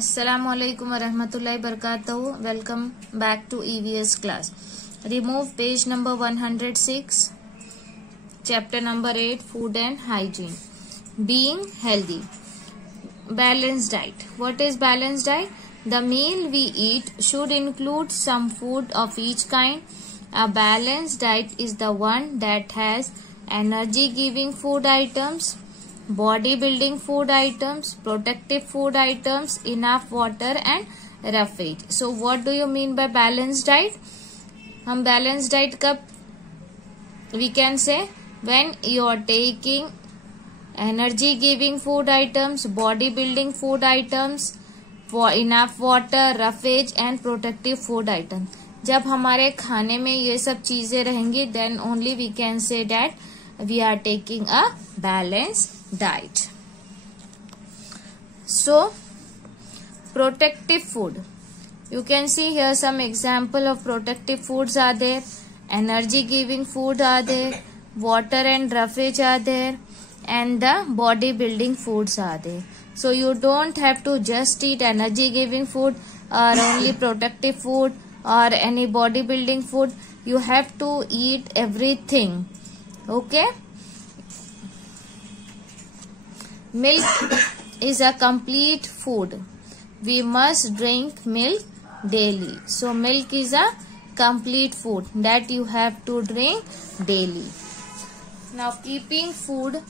Assalamualaikum warahmatullahi wabarakatuh. Welcome back to EVS class. Remove page number 106, chapter number 8, food and hygiene. Being healthy. Balanced diet. What is balanced diet? The meal we eat should include some food of each kind. A balanced diet is the one that has energy-giving food items, body-building food items, protective food items, enough water and roughage. So what do you mean by balanced diet? हम balanced diet कब we can say when you are taking energy-giving food items, body-building food items, for enough water, roughage and protective food items. जब हमारे खाने में ये सब चीजें रहेंगी then only we can say that we are taking a balanced diet. So protective food, you can see here some example of protective foods are there, energy giving food are there, water and roughage are there, and the body building foods are there. So you don't have to just eat energy giving food or only protective food or any body building food. You have to eat everything. Okay. Milk is a complete food. We must drink milk daily. So milk is a complete food that you have to drink daily. Now keeping food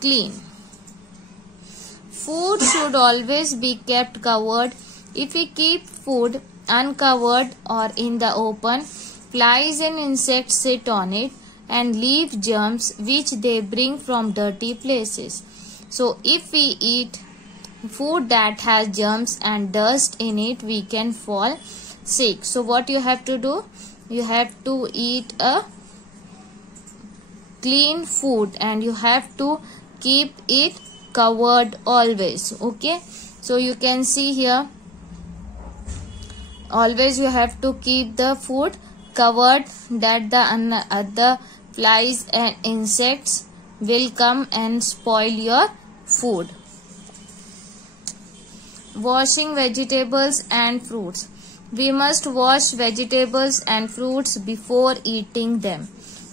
clean. Food should always be kept covered. If we keep food uncovered or in the open, flies and insects sit on it and leave germs which they bring from dirty places. So if we eat food that has germs and dust in it, we can fall sick. So what you have to do? You have to eat a clean food and you have to keep it covered always. Okay. So you can see here, always you have to keep the food covered that the flies and insects will come and spoil your food. Washing vegetables and fruits. We must wash vegetables and fruits before eating them.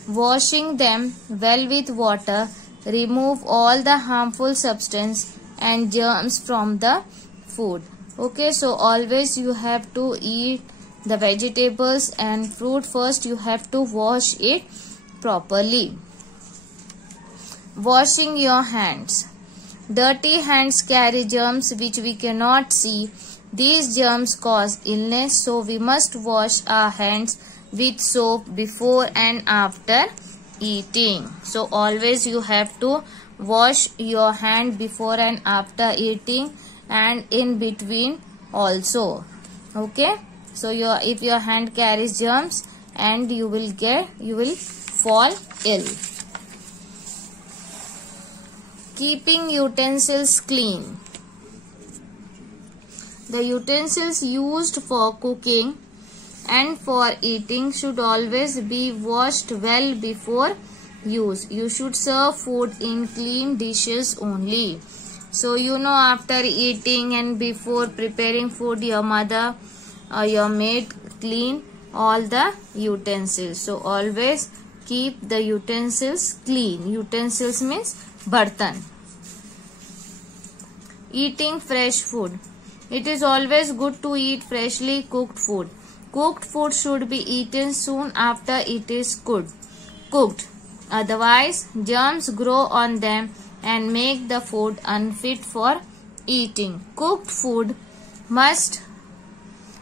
Washing them well with water remove all the harmful substance and germs from the food. Okay, so always you have to eat the vegetables and fruit first. You have to wash it properly. Washing your hands. Dirty hands carry germs which we cannot see. These germs cause illness, so we must wash our hands with soap before and after eating. So always you have to wash your hand before and after eating and in between also. Okay, so if your hand carries germs and you will fall ill. Keeping utensils clean. The utensils used for cooking and for eating should always be washed well before use. You should serve food in clean dishes only. So you know, after eating and before preparing food, your mother or your maid clean all the utensils. So always keep the utensils clean. Utensils means bartan. Eating fresh food. It is always good to eat freshly cooked food. Cooked food should be eaten soon after it is cooked. Otherwise, germs grow on them and make the food unfit for eating. Cooked food must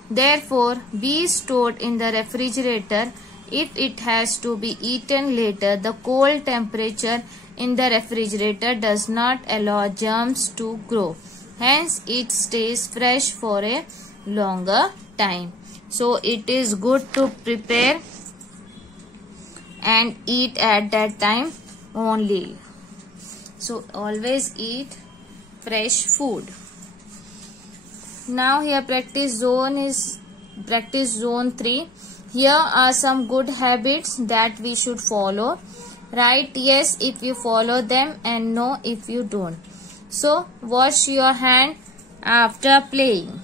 therefore be stored in the refrigerator. If it has to be eaten later, the cold temperature in the refrigerator does not allow germs to grow. Hence, it stays fresh for a longer time. So, it is good to prepare and eat at that time only. So, always eat fresh food. Now, here practice zone 3. Here are some good habits that we should follow. Write yes if you follow them and no if you don't. So wash your hand after playing.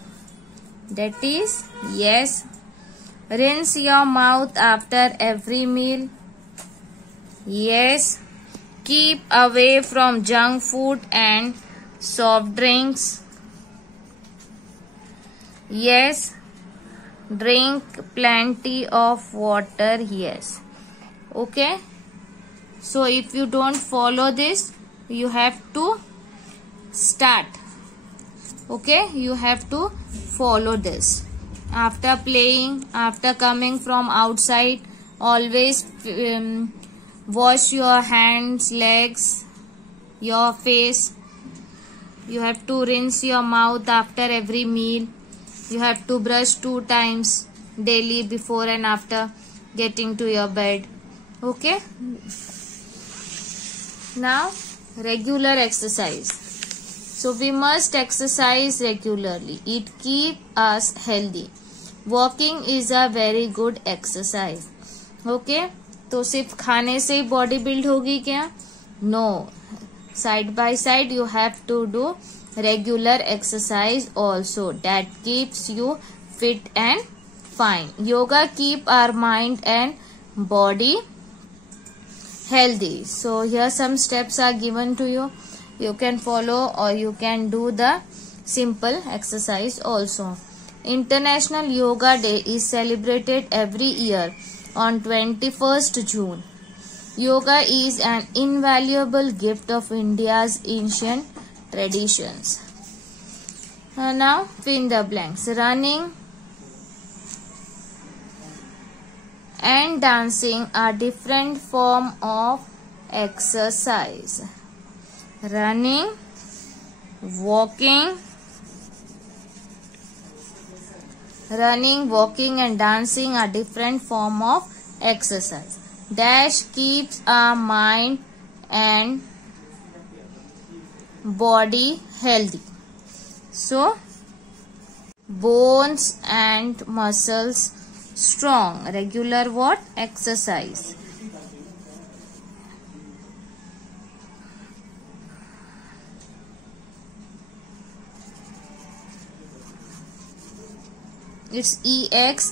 That is yes. Rinse your mouth after every meal. Yes. Keep away from junk food and soft drinks. Yes. Drink plenty of water. Yes. Okay. So if you don't follow this, you have to start. Okay, you have to follow this. After playing, after coming from outside, always wash your hands, legs, your face. You have to rinse your mouth after every meal. You have to brush 2 times daily before and after getting to your bed. Okay. Now, regular exercise. So we must exercise regularly. It keeps us healthy. Walking is a very good exercise. Okay? तो सिर्फ खाने से body build होगी क्या? No. Side by side you have to do regular exercise also. That keeps you fit and fine. Yoga keep our mind and body healthy. So here some steps are given to you. You can follow or you can do the simple exercise also. International Yoga Day is celebrated every year on 21st June. Yoga is an invaluable gift of India's ancient traditions. Now fill in the blanks. Running and dancing are different form of exercise. Running, walking and dancing are different form of exercise. Dash keeps our mind and body healthy. So, bones and muscles strong. Regular what? Exercise. It's EXERCISE.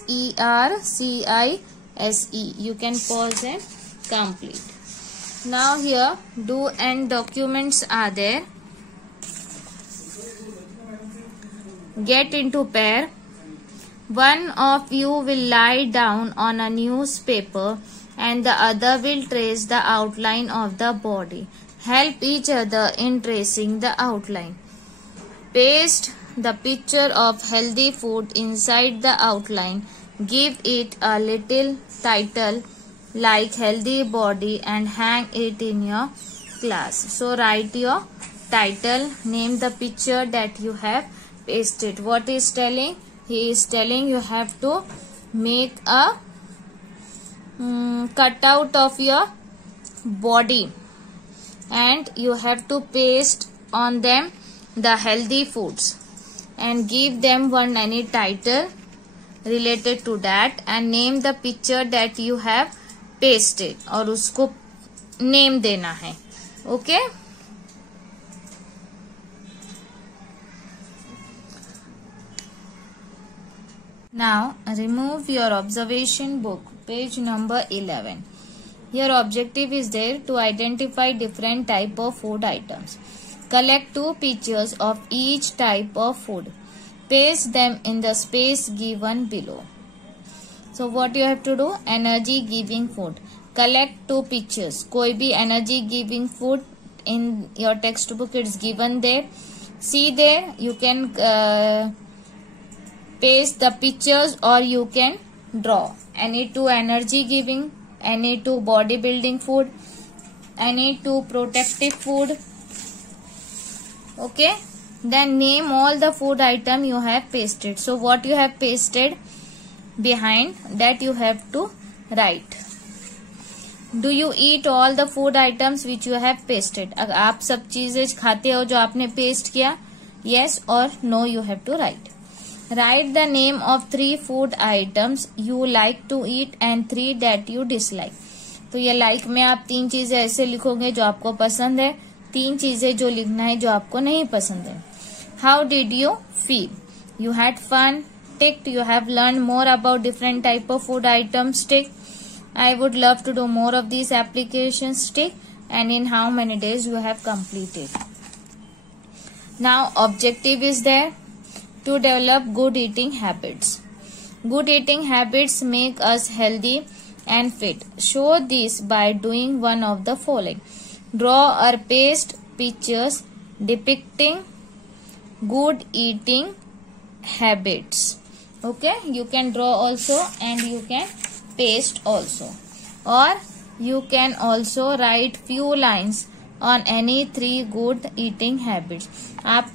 You can pause and complete. Now here do and documents are there. Get into pair. One of you will lie down on a newspaper and the other will trace the outline of the body. Help each other in tracing the outline. Paste the picture of healthy food inside the outline. Give it a little title like healthy body and hang it in your class. So write your title, name the picture that you have pasted. What is telling? He is telling you have to make a cutout of your body and you have to paste on them the healthy foods and give them one any title related to that and name the picture that you have pasted और उसको name देना है. Okay. Now remove your observation book, page number 11. Your objective is there to identify different type of food items. Collect 2 pictures of each type of food. Paste them in the space given below. So what you have to do? Energy giving food. Collect 2 pictures. कोई भी energy giving food in your textbook it's given there. See there you can paste the pictures or you can draw. Any 2 energy giving, any 2 body building food, any 2 protective food. Okay. Then name all the food item you have pasted. So what you have pasted behind that you have to write. Do you eat all the food items which you have pasted? अगर आप सब चीजें खाते हो जो आपने paste किया, yes or no you have to write. Write the name of 3 food items you like to eat and 3 that you dislike. तो ये like में आप 3 चीजें ऐसे लिखोगे जो आपको पसंद है, 3 चीजें जो लिखना है जो आपको नहीं पसंद है. How did you feel? You had fun. Ticked. You have learned more about different type of food items. Tick. I would love to do more of these applications. Tick. And in how many days you have completed. Now objective is there to develop good eating habits. Good eating habits make us healthy and fit. Show this by doing one of the following. Draw or paste pictures depicting good eating habits. Okay, you can draw also and you can paste also, or you can also write few lines on any 3 good eating habits. आप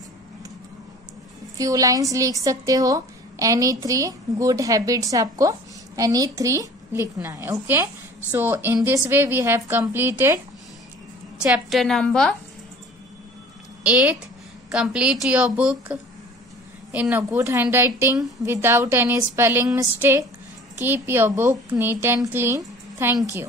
few lines लिख सकते हो. any 3 good habits आपको any 3 लिखना है. Okay, so in this way we have completed chapter number 8. Complete your book in a good handwriting without any spelling mistake. Keep your book neat and clean. Thank you.